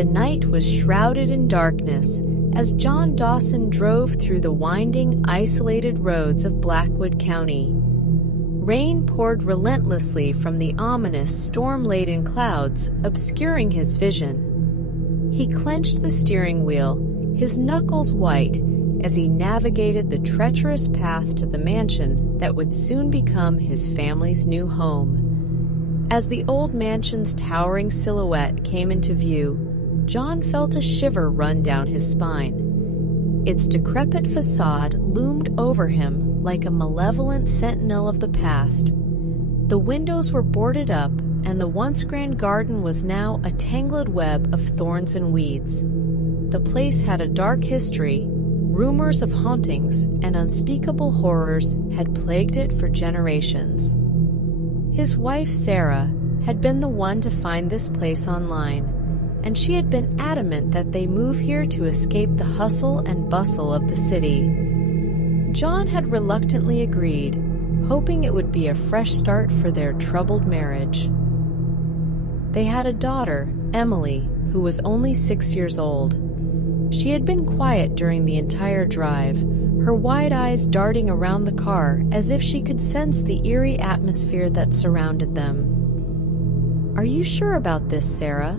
The night was shrouded in darkness as John Dawson drove through the winding, isolated roads of Blackwood County. Rain poured relentlessly from the ominous, storm-laden clouds, obscuring his vision. He clenched the steering wheel, his knuckles white, as he navigated the treacherous path to the mansion that would soon become his family's new home. As the old mansion's towering silhouette came into view, John felt a shiver run down his spine. Its decrepit facade loomed over him like a malevolent sentinel of the past. The windows were boarded up, and the once grand garden was now a tangled web of thorns and weeds. The place had a dark history. Rumors of hauntings and unspeakable horrors had plagued it for generations. His wife, Sarah, had been the one to find this place online, and she had been adamant that they move here to escape the hustle and bustle of the city. John had reluctantly agreed, hoping it would be a fresh start for their troubled marriage. They had a daughter, Emily, who was only 6 years old. She had been quiet during the entire drive, her wide eyes darting around the car as if she could sense the eerie atmosphere that surrounded them. "Are you sure about this, Sarah?"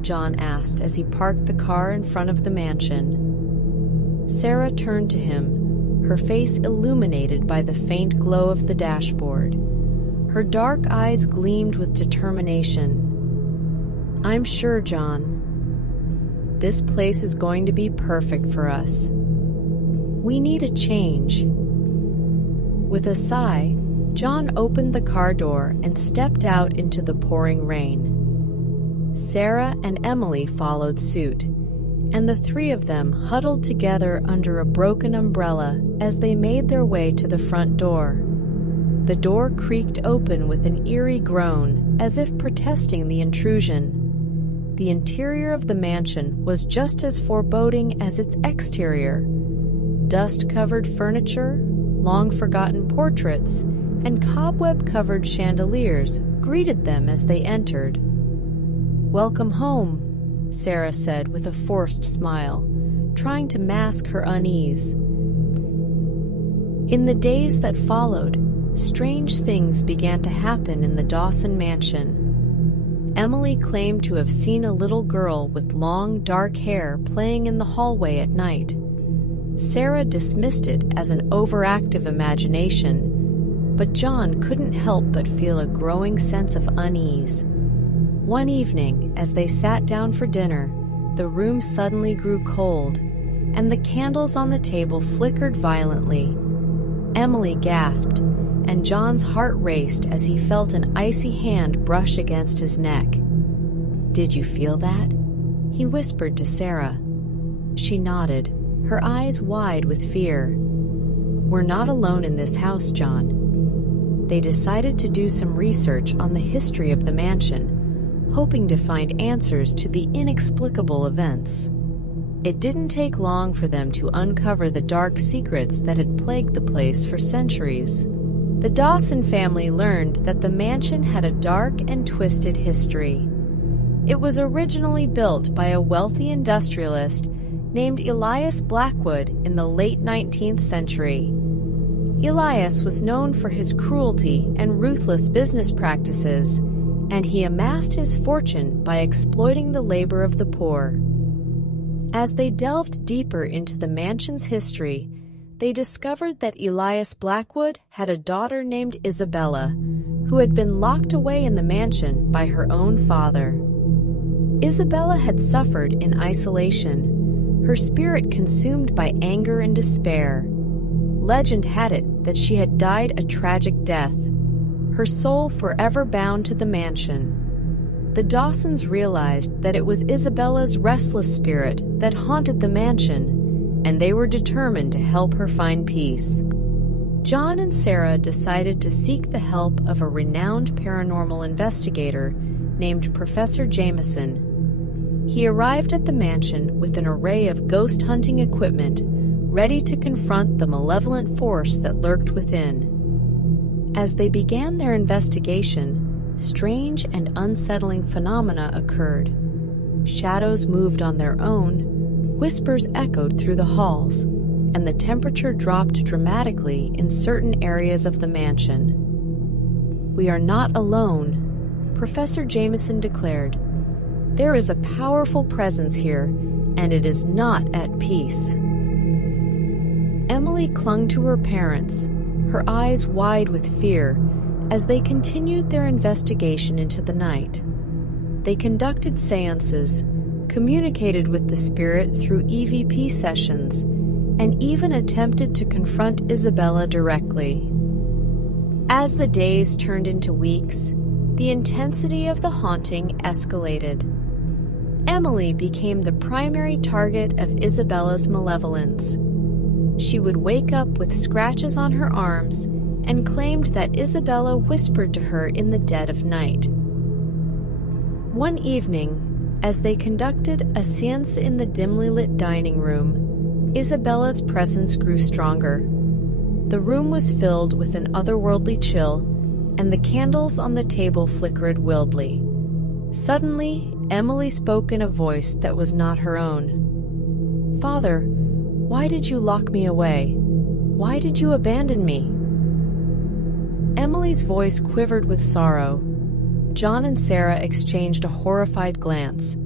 John asked as he parked the car in front of the mansion. Sarah turned to him, her face illuminated by the faint glow of the dashboard. Her dark eyes gleamed with determination. "I'm sure, John. This place is going to be perfect for us. We need a change." With a sigh, John opened the car door and stepped out into the pouring rain. Sarah and Emily followed suit, and the three of them huddled together under a broken umbrella as they made their way to the front door. The door creaked open with an eerie groan, as if protesting the intrusion. The interior of the mansion was just as foreboding as its exterior. Dust-covered furniture, long-forgotten portraits, and cobweb-covered chandeliers greeted them as they entered. "Welcome home," Sarah said with a forced smile, trying to mask her unease. In the days that followed, strange things began to happen in the Dawson mansion. Emily claimed to have seen a little girl with long, dark hair playing in the hallway at night. Sarah dismissed it as an overactive imagination, but John couldn't help but feel a growing sense of unease. One evening, as they sat down for dinner, the room suddenly grew cold, and the candles on the table flickered violently. Emily gasped, and John's heart raced as he felt an icy hand brush against his neck. "Did you feel that?" he whispered to Sarah. She nodded, her eyes wide with fear. "We're not alone in this house, John." They decided to do some research on the history of the mansion, hoping to find answers to the inexplicable events. It didn't take long for them to uncover the dark secrets that had plagued the place for centuries. The Dawson family learned that the mansion had a dark and twisted history. It was originally built by a wealthy industrialist named Elias Blackwood in the late 19th century. Elias was known for his cruelty and ruthless business practices, and he amassed his fortune by exploiting the labor of the poor. As they delved deeper into the mansion's history, they discovered that Elias Blackwood had a daughter named Isabella, who had been locked away in the mansion by her own father. Isabella had suffered in isolation, her spirit consumed by anger and despair. Legend had it that she had died a tragic death, her soul forever bound to the mansion. The Dawsons realized that it was Isabella's restless spirit that haunted the mansion, and they were determined to help her find peace. John and Sarah decided to seek the help of a renowned paranormal investigator named Professor Jameson. He arrived at the mansion with an array of ghost-hunting equipment, ready to confront the malevolent force that lurked within. As they began their investigation, strange and unsettling phenomena occurred. shadows moved on their own, whispers echoed through the halls, and the temperature dropped dramatically in certain areas of the mansion. "We are not alone," Professor Jameson declared. "There is a powerful presence here, and it is not at peace." Emily clung to her parents, her eyes wide with fear, as they continued their investigation into the night. They conducted seances, communicated with the spirit through EVP sessions, and even attempted to confront Isabella directly. As the days turned into weeks, the intensity of the haunting escalated. Emily became the primary target of Isabella's malevolence. She would wake up with scratches on her arms and claimed that Isabella whispered to her in the dead of night. One evening, as they conducted a séance in the dimly lit dining room, Isabella's presence grew stronger. The room was filled with an otherworldly chill, and the candles on the table flickered wildly. Suddenly, Emily spoke in a voice that was not her own. "Father, why did you lock me away? Why did you abandon me?" Emily's voice quivered with sorrow. John and Sarah exchanged a horrified glance.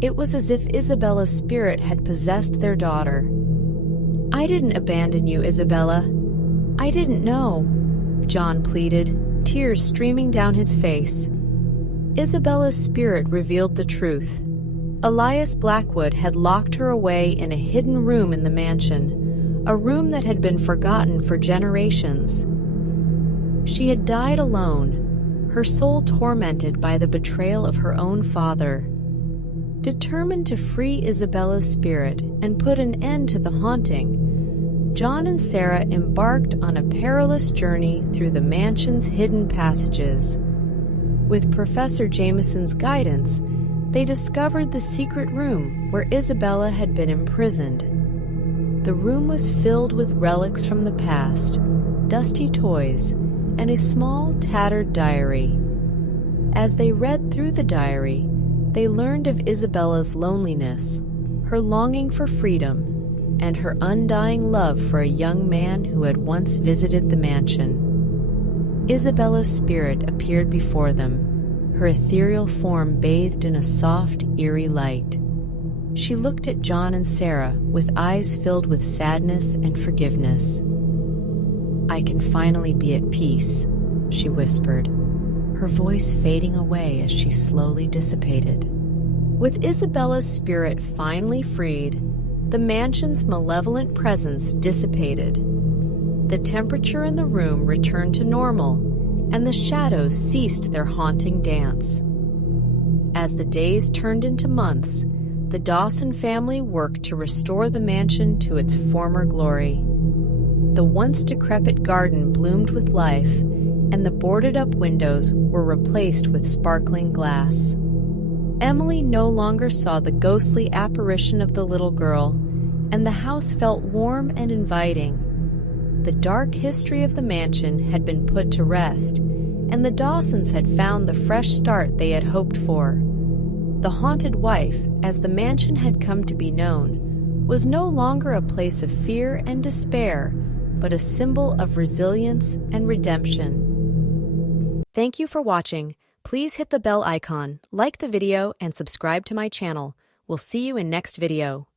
It was as if Isabella's spirit had possessed their daughter. "I didn't abandon you, Isabella. I didn't know," John pleaded, tears streaming down his face. Isabella's spirit revealed the truth. Elias Blackwood had locked her away in a hidden room in the mansion, a room that had been forgotten for generations. She had died alone, her soul tormented by the betrayal of her own father. Determined to free Isabella's spirit and put an end to the haunting, John and Sarah embarked on a perilous journey through the mansion's hidden passages. With Professor Jameson's guidance, they discovered the secret room where Isabella had been imprisoned. The room was filled with relics from the past, dusty toys, and a small, tattered diary. As they read through the diary, they learned of Isabella's loneliness, her longing for freedom, and her undying love for a young man who had once visited the mansion. Isabella's spirit appeared before them, her ethereal form bathed in a soft, eerie light. She looked at John and Sarah with eyes filled with sadness and forgiveness. "I can finally be at peace," she whispered, her voice fading away as she slowly dissipated. With Isabella's spirit finally freed, the mansion's malevolent presence dissipated. The temperature in the room returned to normal, and the shadows ceased their haunting dance. As the days turned into months, the Dawson family worked to restore the mansion to its former glory. The once decrepit garden bloomed with life, and the boarded-up windows were replaced with sparkling glass. Emily no longer saw the ghostly apparition of the little girl, and the house felt warm and inviting. The dark history of the mansion had been put to rest, and the Dawsons had found the fresh start they had hoped for. The haunted wife, as the mansion had come to be known, was no longer a place of fear and despair, but a symbol of resilience and redemption. Thank you for watching. Please hit the bell icon, like the video, and subscribe to my channel. We'll see you in next video.